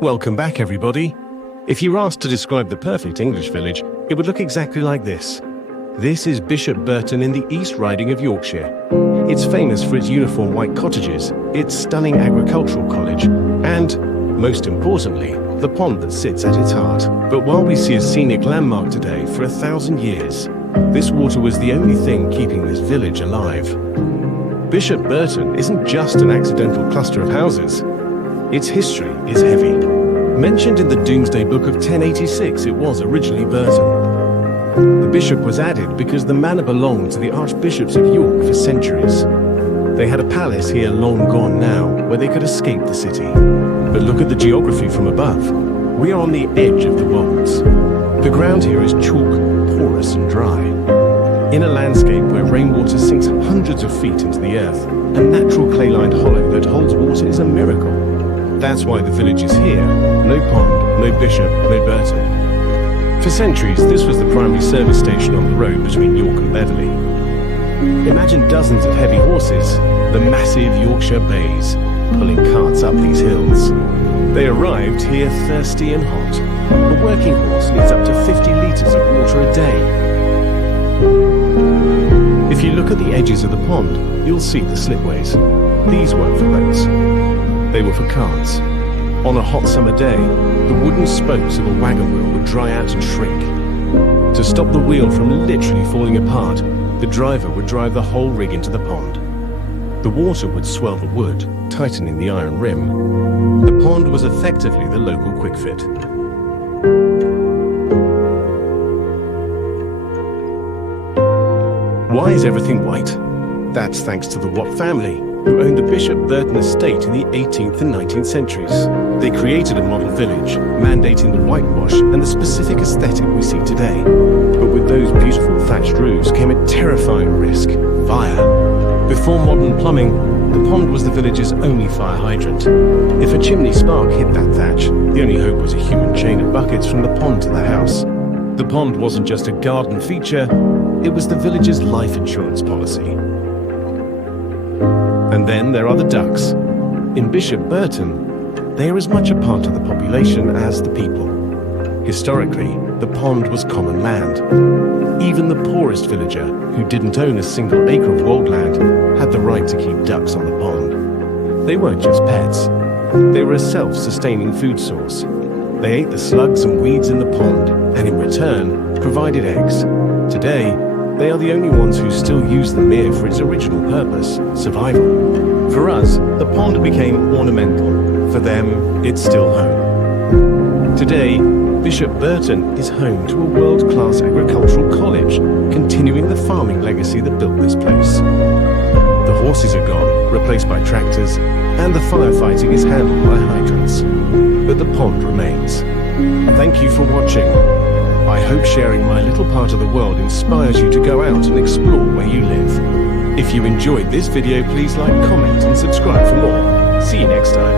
Welcome back, everybody. If you were asked to describe the perfect English village, it would look exactly like this. This is Bishop Burton in the East Riding of Yorkshire. It's famous for its uniform white cottages, its stunning agricultural college, and, most importantly, the pond that sits at its heart. But while we see a scenic landmark today, for 1,000 years, this water was the only thing keeping this village alive. Bishop Burton isn't just an accidental cluster of houses. Its history is heavy. Mentioned in the Domesday Book of 1086, it was originally Burton. The bishop was added because the manor belonged to the archbishops of York for centuries. They had a palace here long gone now, where they could escape the city. But look at the geography from above. We are on the edge of the Wolds. The ground here is chalk, porous and dry. In a landscape where rainwater sinks hundreds of feet into the earth, a natural clay-lined hollow that holds water is a miracle. That's why the village is here. No pond, no bishop, no Burton. For centuries, this was the primary service station on the road between York and Beverley. Imagine dozens of heavy horses, the massive Yorkshire bays, pulling carts up these hills. They arrived here thirsty and hot. A working horse needs up to 50 litres of water a day. If you look at the edges of the pond, you'll see the slipways. These weren't for boats. They were for carts. On a hot summer day, the wooden spokes of a wagon wheel would dry out and shrink. To stop the wheel from literally falling apart, the driver would drive the whole rig into the pond. The water would swell the wood, tightening the iron rim. The pond was effectively the local quick fit. Why is everything white? That's thanks to the Watt family, who owned the Bishop Burton estate in the 18th and 19th centuries. They created a model village, mandating the whitewash and the specific aesthetic we see today. But with those beautiful thatched roofs came a terrifying risk: fire. Before modern plumbing, the pond was the village's only fire hydrant. If a chimney spark hit that thatch, the only hope was a human chain of buckets from the pond to the house. The pond wasn't just a garden feature, it was the village's life insurance policy. And then there are the ducks. In Bishop Burton, they are as much a part of the population as the people. Historically, the pond was common land. Even the poorest villager, who didn't own a single acre of woldland, had the right to keep ducks on the pond. They weren't just pets. They were a self-sustaining food source. They ate the slugs and weeds in the pond, and in return, provided eggs. Today, they are the only ones who still use the mere for its original purpose, survival. For us, the pond became ornamental. For them, it's still home. Today, Bishop Burton is home to a world-class agricultural college, continuing the farming legacy that built this place. The horses are gone, replaced by tractors, and the firefighting is handled by hydrants. But the pond remains. Thank you for watching. I hope sharing my little part of the world inspires you to go out and explore where you live. If you enjoyed this video, please like, comment and subscribe for more. See you next time.